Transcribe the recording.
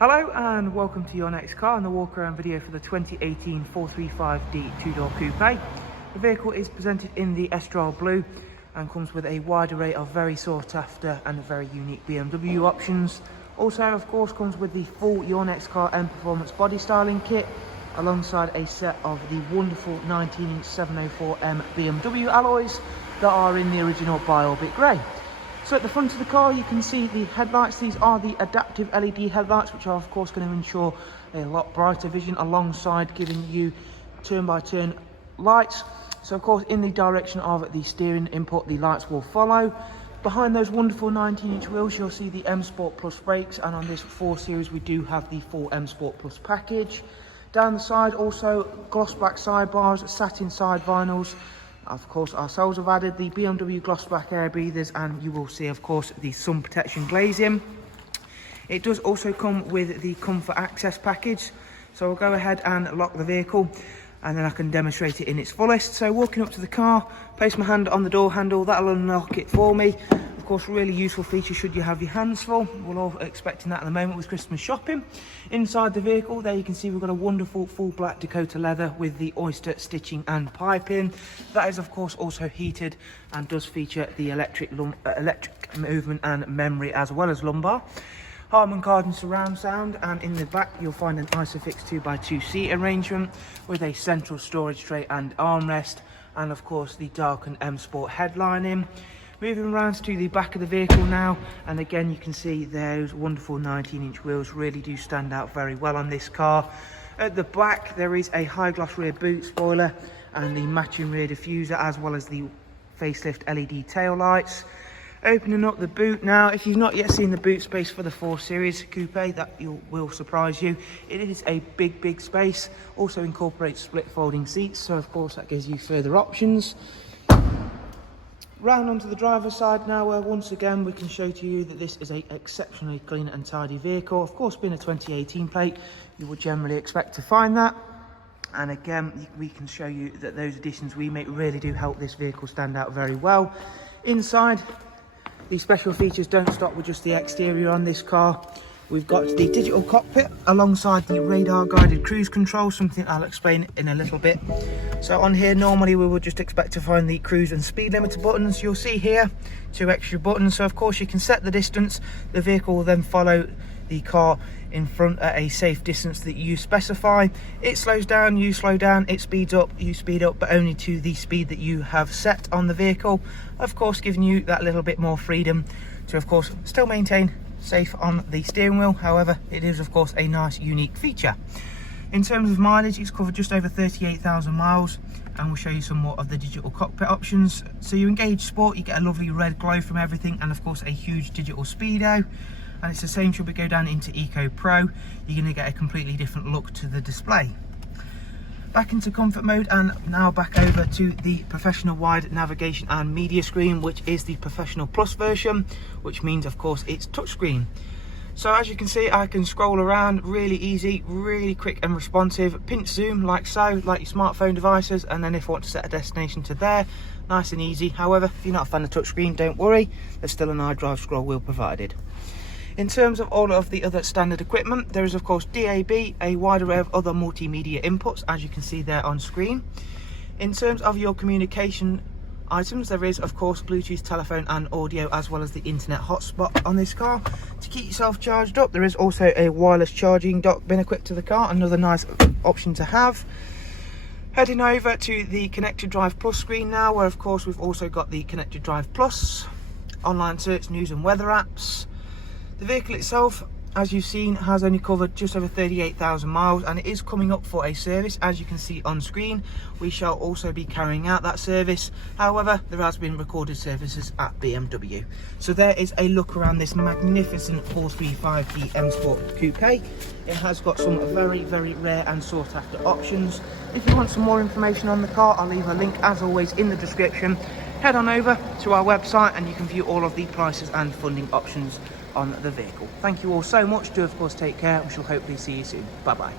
Hello and welcome to your next car and the walk around video for the 2018 435D two-door coupe. The vehicle is presented in the Estral blue and comes with a wide array of very sought after and very unique BMW options. Also, of course, comes with the full Your Next Car M Performance body styling kit alongside a set of the wonderful 19-inch 704M BMW alloys that are in the original Bi-Orbit grey. So at the front of the car you can see the headlights. These are the adaptive LED headlights, which are of course going to ensure a lot brighter vision alongside giving you turn-by-turn lights. So of course in the direction of the steering input the lights will follow. Behind those wonderful 19-inch wheels you'll see the M Sport Plus brakes, and on this 4 Series we do have the full M Sport Plus package. Down the side also gloss black sidebars, satin side vinyls. Of course, ourselves have added the BMW gloss black air breathers, and you will see, of course, the sun protection glazing. It does also come with the comfort access package. So I'll go ahead and lock the vehicle, and then I can demonstrate it in its fullest. So walking up to the car, place my hand on the door handle, that'll unlock it for me. Of course, really useful feature should you have your hands full. We're all expecting that at the moment with Christmas shopping. Inside the vehicle, there you can see we've got a wonderful full black Dakota leather with the oyster stitching and piping. That is, of course, also heated and does feature the electric movement and memory as well as lumbar. Harman Kardon surround sound, and in the back you'll find an Isofix 2x2 seat arrangement with a central storage tray and armrest, and of course the darkened M Sport headlining. Moving around to the back of the vehicle now, and again you can see those wonderful 19-inch wheels really do stand out very well on this car. At the back there is a high gloss rear boot spoiler and the matching rear diffuser, as well as the facelift LED tail lights. Opening up the boot now, if you've not yet seen the boot space for the 4 Series coupe, that will surprise you. It is a big space, also incorporates split folding seats, so of course that gives you further options. Round onto the driver's side now, where once again we can show to you that this is an exceptionally clean and tidy vehicle. Of course, being a 2018 plate, you would generally expect to find that. And again, we can show you that those additions we make really do help this vehicle stand out very well. Inside, these special features don't stop with just the exterior on this car. We've got the digital cockpit alongside the radar guided cruise control, something I'll explain in a little bit. So on here normally we would just expect to find the cruise and speed limiter buttons. You'll see here 2 extra buttons, so of course you can set the distance. The vehicle will then follow the car in front at a safe distance that you specify. It slows down, you slow down. It speeds up, you speed up, but only to the speed that you have set on the vehicle, of course giving you that little bit more freedom to of course still maintain safe on the steering wheel. However, it is of course a nice unique feature. In terms of mileage, it's covered just over 38,000 miles, and we'll show you some more of the digital cockpit options. So you engage sport, you get a lovely red glow from everything, and of course a huge digital speedo. And it's the same should we go down into Eco Pro, you're going to get a completely different look to the display. Back into comfort mode, and now back over to the professional wide navigation and media screen, which is the Professional Plus version, which means of course it's touchscreen. So as you can see, I can scroll around really easy, really quick and responsive. Pinch zoom like so, like your smartphone devices, and then if I want to set a destination to there, nice and easy. However, if you're not a fan of touchscreen, don't worry, there's still an iDrive scroll wheel provided. In terms of all of the other standard equipment, there is of course DAB, a wide array of other multimedia inputs, as you can see there on screen. In terms of your communication items, there is of course Bluetooth, telephone and audio, as well as the internet hotspot on this car. To keep yourself charged up, there is also a wireless charging dock been equipped to the car, another nice option to have. Heading over to the Connected Drive Plus screen now, where of course we've also got the Connected Drive Plus, online search, news and weather apps. The vehicle itself, as you've seen, has only covered just over 38,000 miles, and it is coming up for a service, as you can see on screen. We shall also be carrying out that service. However, there has been recorded services at BMW. So there is a look around this magnificent 435D M Sport Coupe. It has got some very rare and sought after options. If you want some more information on the car, I'll leave a link as always in the description. Head on over to our website and you can view all of the prices and funding options on the vehicle. Thank you all so much. Do of course take care. We shall hopefully see you soon. Bye bye.